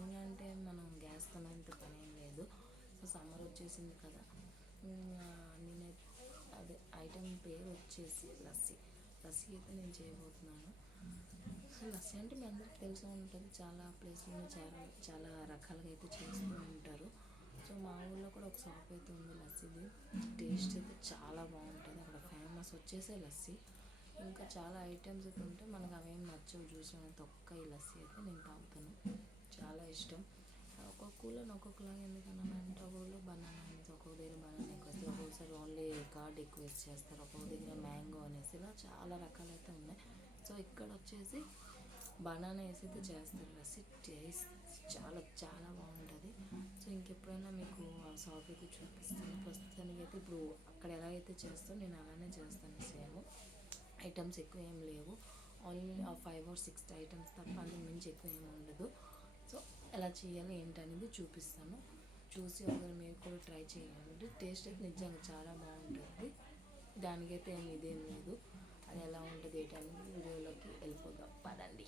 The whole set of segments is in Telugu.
నూనె అంటే మనం గ్యాస్ కొనేంత పని ఏం లేదు. సో సమ్మర్ వచ్చేసింది కదా, నేను అదే ఐటెం పేరు వచ్చేసి లస్సీ అయితే నేను చేయబోతున్నాను. సో లస్సీ అంటే మీ అందరికి తెలిసే ఉంటుంది, చాలా ప్లేస్లో చాలా రకాలుగా అయితే చేస్తూ ఉంటారు. సో మా ఊళ్ళో కూడా ఒక షాప్ అయితే ఉంది లస్సీది. టేస్ట్ అయితే చాలా బాగుంటుంది. అక్కడ ఫేమస్ వచ్చేసే లస్సీ. ఇంకా చాలా ఐటమ్స్ అయితే ఉంటే మనకు అవేం నచ్చవు, చూసిన తొక్క ఈ లస్సీ అయితే నేను తాగుతాను, చాలా ఇష్టం. ఒక్కొక్క ఊళ్ళో ఒక్కొక్కలాగా ఎందుకన్నా అంటే ఒక ఊళ్ళో బనానా అనేసి, ఒక్కొక్క దగ్గర బనానా ఎక్కువ వేస్తారు, ఒక్కొక్కసారి ఓన్లీ కార్డ్ ఎక్కువ వేసి చేస్తారు, ఒక్కొక్క దగ్గర మ్యాంగో అనేసి, ఇలా చాలా రకాలు అయితే ఉన్నాయి. సో ఇక్కడ వచ్చేసి బనానా వేసి అయితే చేస్తారు లస్సీ. టేస్ట్ చాలా చాలా బాగుంటుంది. సో ఇంకెప్పుడైనా మీకు ఆ షాప్ అయితే చూపిస్తాను. ప్రస్తుతానికి అయితే ఇప్పుడు అక్కడ ఎలా అయితే చేస్తానో నేను అలానే చేస్తాను సేమ్. ఐటమ్స్ ఎక్కువ ఏం లేవు, ఓన్లీ 5 or 6 ఐటమ్స్ తప్ప అందుకు మించి ఎక్కువ ఏమి ఉండదు. సో ఎలా చేయాలి ఏంటనేది చూపిస్తాను, చూసి ఒకవేళ మీరు కూడా ట్రై చేయండి. టేస్ట్ అయితే నిజంగా చాలా బాగుంటుంది. దానికైతే ఇదేం లేదు. అది ఎలా ఉంటుంది ఏంటనేది వీడియోలోకి వెళ్ళిపోదాం పదండి.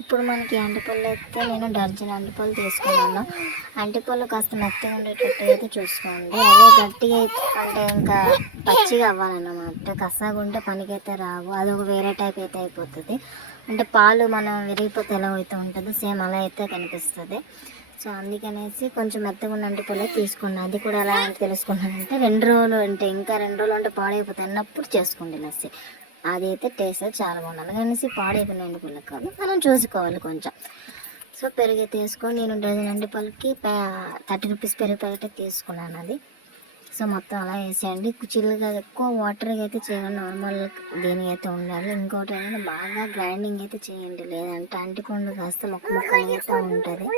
ఇప్పుడు మనకి అంటిపళ్ళు అయితే నేను డర్జన్ అంటిపళ్ళు తీసుకున్నాను. అంటిపళ్ళు కాస్త మెత్తగా ఉండేటట్టు అయితే చూసుకోండి. అదే గట్టిగా అయితే అంటే ఇంకా పచ్చిగా అవ్వాలన్నమాట. కసాగా ఉంటే పనికైతే రావు, అదొక వేరే టైప్ అయితే అయిపోతుంది. అంటే పాలు మనం విరిగిపోతే ఎలా అయితే ఉంటుందో సేమ్ అలా అయితే కనిపిస్తుంది. సో అందుకనేసి కొంచెం మెత్తగా ఉన్న అంటిపళ్ళు తీసుకున్నాను. అది కూడా ఎలా తెలుసుకున్నానంటే 2 రోజులు అంటే ఇంకా 2 రోజులు అంటే పాడైపోతాయి అన్నప్పుడు చేసుకోండి లస్సీ. అది అయితే టేస్ట్ చాలా బాగుంటుంది. అనేసి పాడైపోయిన అంటిపళ్ళకి కాదు, మనం చూసుకోవాలి కొంచెం. సో పెరుగు అయితే వేసుకొని నేను డజన్ అంటిపళ్ళకి 30 రూపీస్ పెరుగు ప్యాకెట్ తీసుకున్నాను అది. సో మొత్తం అలా వేసేయండి. చిల్లుగా ఎక్కువ వాటర్గా అయితే చేయండి, నార్మల్ దీనికి అయితే ఉండాలి. ఇంకోటి ఏంటంటే బాగా గ్రైండింగ్ అయితే చేయండి, లేదంటే అంటిపండు కాస్త ముక్కలుగా అయితే ఉంటుంది.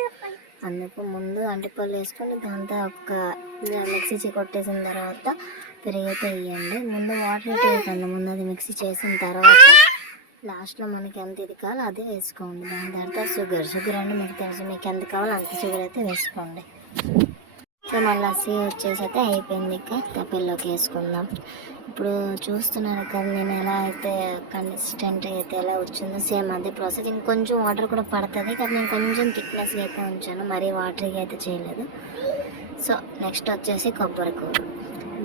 అందుకు ముందు అంటిపళ్ళు వేసుకొని దాంతో ఒక మిక్సీ కొట్టేసిన తర్వాత పెరుగు అయితే వేయండి. ముందు వాటర్ అయితే వేయకండి, ముందు అది మిక్సీ చేసిన తర్వాత లాస్ట్లో మనకి ఎంత ఇది కావాలో అదే వేసుకోండి. దాని తర్వాత షుగర్ అంటే మీకు తెలుసు, మీకు ఎంత కావాలో అంత షుగర్ అయితే వేసుకోండి. సో మళ్ళీ లస్సీ వచ్చేసి అయితే అయిపోయింది. ఇక కపిల్లోకి వేసుకుందాం. ఇప్పుడు చూస్తున్నారు కదా నేను ఎలా అయితే కన్సిస్టెంట్ అయితే ఎలా వచ్చిందో సేమ్ అదే ప్రాసెస్. ఇంకొంచెం వాటర్ కూడా పడుతుంది కానీ నేను కొంచెం థిక్నెస్గా అయితే ఉంచాను, మరీ వాటరీగా అయితే చేయలేదు. సో నెక్స్ట్ వచ్చేసి కొబ్బరి కూర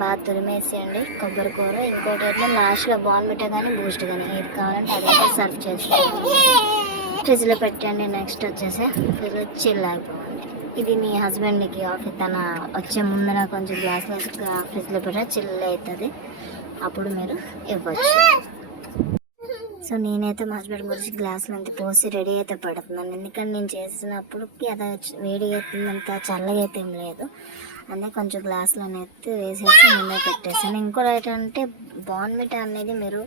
బాగా తురిమేసేయండి. కొబ్బరి కూర ఇంకోటి అయితే లాస్ట్లో బార్న్విటా కానీ బూస్ట్ కానీ ఏది కావాలంటే అదైతే సర్వ్ చేసుకోండి, ఫ్రిడ్జ్లో పెట్టండి. నెక్స్ట్ వచ్చేసి ఫ్రిడ్జ్లో చిల్ అయిపోయింది. ఇది మీ హస్బెండ్కి ఆఫీస్ తన వచ్చే ముందర కొంచెం గ్లాస్లో ఫ్రిడ్జ్లో పెట్టా చిల్ అవుతుంది, అప్పుడు మీరు ఇవ్వచ్చు. సో నేనైతే మా హస్బెండ్ గురించి గ్లాసులో అంత పోసి రెడీ అయితే పెడుతున్నాను. ఎందుకంటే నేను చేసినప్పటికి అది వేడి అవుతుందంత చల్లగా అయితే ఏం లేదు, అందుకే కొంచెం గ్లాసులోనైతే వేసేసి ముందే పెట్టేసాను. ఇంకోటి ఏంటంటే బార్న్విటా అనేది మీరు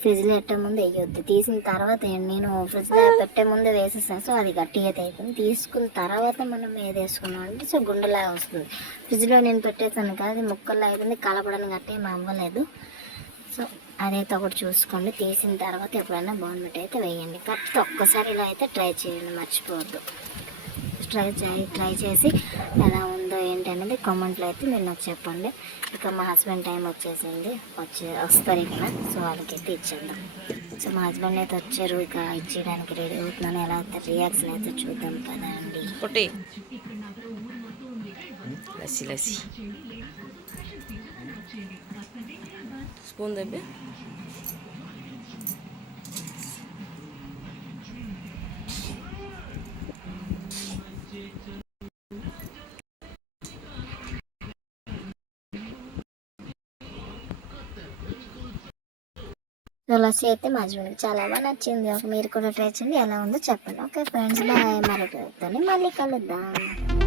ఫ్రిడ్జ్లో పెట్టే ముందు వేయొద్దు, తీసిన తర్వాత నేను ఫ్రిడ్జ్లో పెట్టే ముందు వేసేసాను. సో అది గట్టిగా అయితే అయిపోయింది. తీసుకున్న తర్వాత మనం ఏది వేసుకున్నాం అంటే సో గుండెలా వస్తుంది. ఫ్రిడ్జ్లో నేను పెట్టేసాను కదా, అది ముక్కల్లో అయిపోయింది, కలపడానికి గట్టి ఏం అవ్వలేదు. సో అదైతే ఒకటి చూసుకోండి. తీసిన తర్వాత ఎప్పుడైనా బార్న్విటా అయితే వేయండి. కాకపోతే ఒక్కసారి ఇలా అయితే ట్రై చేయండి, మర్చిపోవద్దు. ట్రై చేసి ఎలా ఉందో ఏంటి అనేది కామెంట్లో అయితే మీరు నాకు చెప్పండి. ఇక మా హస్బెండ్ టైం వచ్చేసింది, వస్తారు ఇక్కడ. సో వాళ్ళకైతే ఇచ్చేద్దాం. సో మా హస్బెండ్ అయితే వచ్చారు, ఇక ఇచ్చేయడానికి రెడీ అవుతున్నాను. ఎలా అయితే రియాక్షన్ అయితే చూద్దాం కదా అండి. లస్సీ స్పూన్ దబ్బి లస్సీ అయితే మా హస్బెండ్కి చాలా బాగా నచ్చింది. మీరు కూడా ట్రై చేయండి, ఎలా ఉందో చెప్పండి. Okay friends, bye. మళ్ళీ కలుద్దాం.